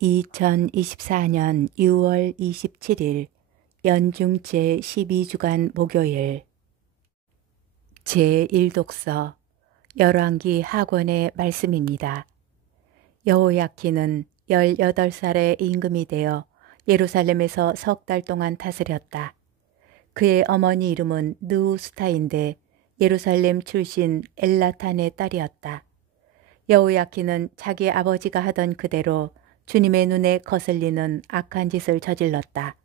2024년 6월 27일 연중 제12주간 목요일 제1독서 열왕기 하권의 말씀입니다. 여호야킨은 18살의 임금이 되어 예루살렘에서 석 달 동안 다스렸다. 그의 어머니 이름은 느우스타인데 예루살렘 출신 엘라탄의 딸이었다. 여호야킨은 자기 아버지가 하던 그대로 주님의 눈에 거슬리는 악한 짓을 저질렀다.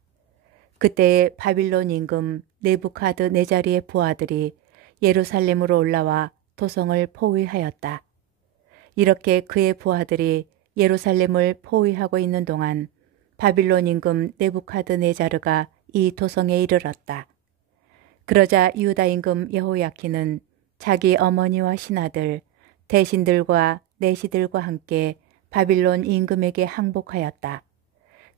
그때에 바빌론 임금 느부갓네자리의 부하들이 예루살렘으로 올라와 도성을 포위하였다. 이렇게 그의 부하들이 예루살렘을 포위하고 있는 동안 바빌론 임금 느부갓네자르가 이 도성에 이르렀다. 그러자 유다 임금 여호야킨은 자기 어머니와 신하들, 대신들과 내시들과 함께 바빌론 임금에게 항복하였다.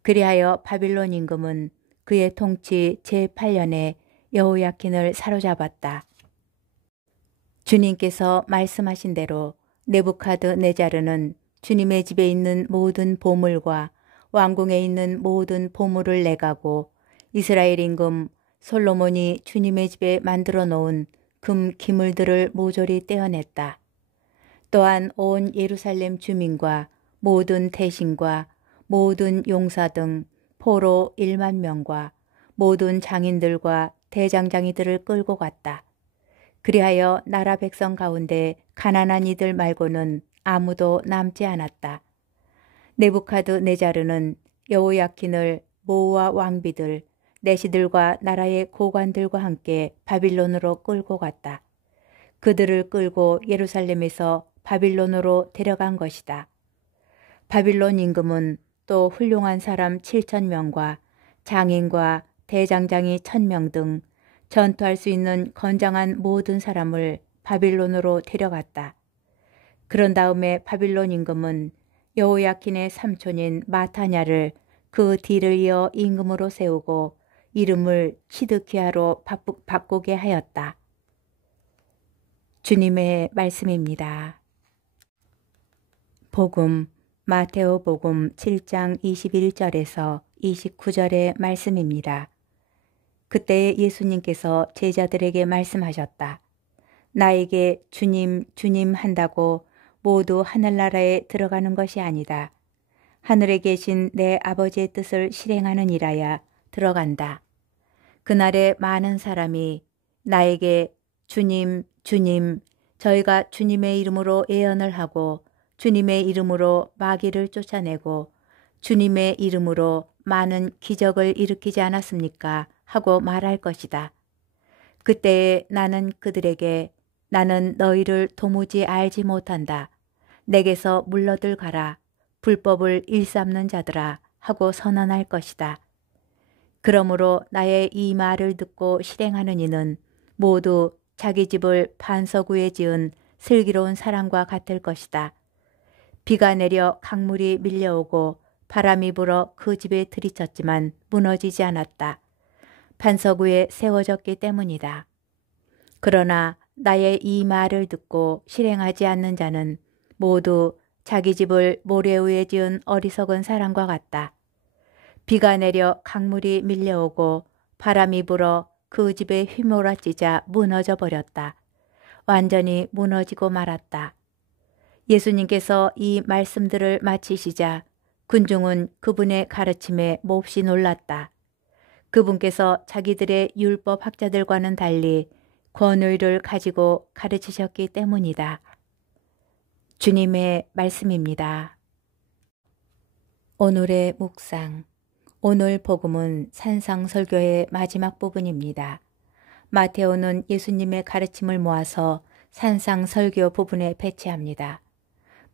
그리하여 바빌론 임금은 그의 통치 제8년에 여호야킨을 사로잡았다. 주님께서 말씀하신 대로 느부갓네자르는 주님의 집에 있는 모든 보물과 왕궁에 있는 모든 보물을 내가고 이스라엘 임금 솔로몬이 주님의 집에 만들어 놓은 금 기물들을 모조리 떼어냈다. 또한 온 예루살렘 주민과 모든 대신과 모든 용사 등 포로 1만 명과 모든 장인들과 대장장이들을 끌고 갔다. 그리하여 나라 백성 가운데 가난한 이들 말고는 아무도 남지 않았다. 느부갓네자르는 여호야킨을 모우와 왕비들, 내시들과 나라의 고관들과 함께 바빌론으로 끌고 갔다. 그들을 끌고 예루살렘에서 바빌론으로 데려간 것이다. 바빌론 임금은 또 훌륭한 사람 7,000명과 장인과 대장장이 1,000명 등 전투할 수 있는 건장한 모든 사람을 바빌론으로 데려갔다. 그런 다음에 바빌론 임금은 여호야킨의 삼촌인 마타냐를 그 뒤를 이어 임금으로 세우고 이름을 시드기야로 바꾸게 하였다. 주님의 말씀입니다. 복음 마테오복음 7장 21절에서 29절의 말씀입니다. 그때 예수님께서 제자들에게 말씀하셨다. 나에게 주님, 주님 한다고 모두 하늘나라에 들어가는 것이 아니다. 하늘에 계신 내 아버지의 뜻을 실행하는 이라야 들어간다. 그날에 많은 사람이 나에게 주님, 주님, 저희가 주님의 이름으로 예언을 하고 주님의 이름으로 마귀를 쫓아내고 주님의 이름으로 많은 기적을 일으키지 않았습니까? 하고 말할 것이다. 그때에 나는 그들에게 나는 너희를 도무지 알지 못한다. 내게서 물러들 가라. 불법을 일삼는 자들아 하고 선언할 것이다. 그러므로 나의 이 말을 듣고 실행하는 이는 모두 자기 집을 반석 위에 지은 슬기로운 사람과 같을 것이다. 비가 내려 강물이 밀려오고 바람이 불어 그 집에 들이쳤지만 무너지지 않았다. 반석 위에 세워졌기 때문이다. 그러나 나의 이 말을 듣고 실행하지 않는 자는 모두 자기 집을 모래 위에 지은 어리석은 사람과 같다. 비가 내려 강물이 밀려오고 바람이 불어 그 집에 휘몰아치자 무너져 버렸다. 완전히 무너지고 말았다. 예수님께서 이 말씀들을 마치시자 군중은 그분의 가르침에 몹시 놀랐다. 그분께서 자기들의 율법 학자들과는 달리 권위를 가지고 가르치셨기 때문이다. 주님의 말씀입니다. 오늘의 묵상. 오늘 복음은 산상설교의 마지막 부분입니다. 마테오는 예수님의 가르침을 모아서 산상설교 부분에 배치합니다.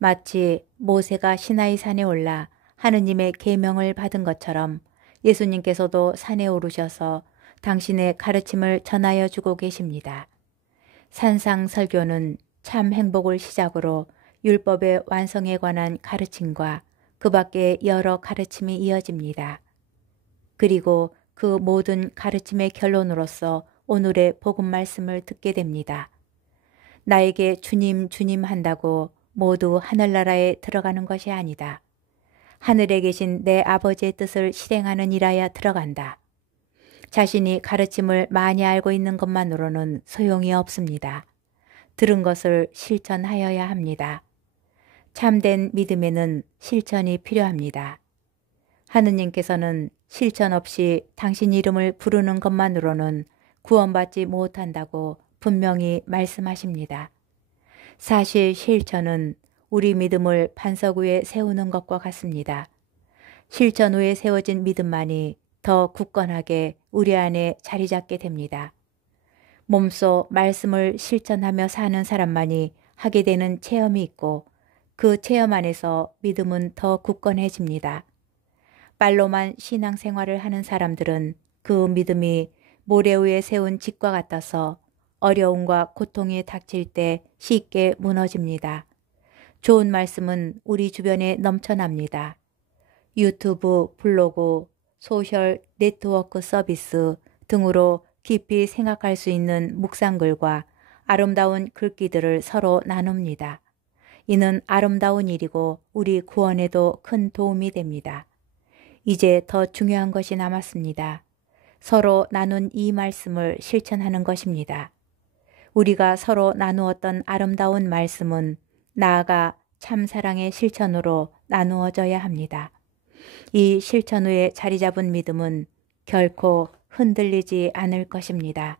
마치 모세가 시나이 산에 올라 하느님의 계명을 받은 것처럼 예수님께서도 산에 오르셔서 당신의 가르침을 전하여 주고 계십니다. 산상설교는 참 행복을 시작으로 율법의 완성에 관한 가르침과 그 밖에 여러 가르침이 이어집니다. 그리고 그 모든 가르침의 결론으로서 오늘의 복음 말씀을 듣게 됩니다. 나에게 주님, 주님 한다고 모두 하늘나라에 들어가는 것이 아니다. 하늘에 계신 내 아버지의 뜻을 실행하는 일하여 들어간다. 자신이 가르침을 많이 알고 있는 것만으로는 소용이 없습니다. 들은 것을 실천하여야 합니다. 참된 믿음에는 실천이 필요합니다. 하느님께서는 실천 없이 당신 이름을 부르는 것만으로는 구원받지 못한다고 분명히 말씀하십니다. 사실 실천은 우리 믿음을 반석 위에 세우는 것과 같습니다. 실천 후에 세워진 믿음만이 더 굳건하게 우리 안에 자리 잡게 됩니다. 몸소 말씀을 실천하며 사는 사람만이 하게 되는 체험이 있고 그 체험 안에서 믿음은 더 굳건해집니다. 말로만 신앙생활을 하는 사람들은 그 믿음이 모래 위에 세운 집과 같아서 어려움과 고통이 닥칠 때 쉽게 무너집니다. 좋은 말씀은 우리 주변에 넘쳐납니다. 유튜브, 블로그, 소셜 네트워크 서비스 등으로 깊이 생각할 수 있는 묵상글과 아름다운 글귀들을 서로 나눕니다. 이는 아름다운 일이고 우리 구원에도 큰 도움이 됩니다. 이제 더 중요한 것이 남았습니다. 서로 나눈 이 말씀을 실천하는 것입니다. 우리가 서로 나누었던 아름다운 말씀은 나아가 참사랑의 실천으로 나누어져야 합니다. 이 실천 후에 자리 잡은 믿음은 결코 흔들리지 않을 것입니다.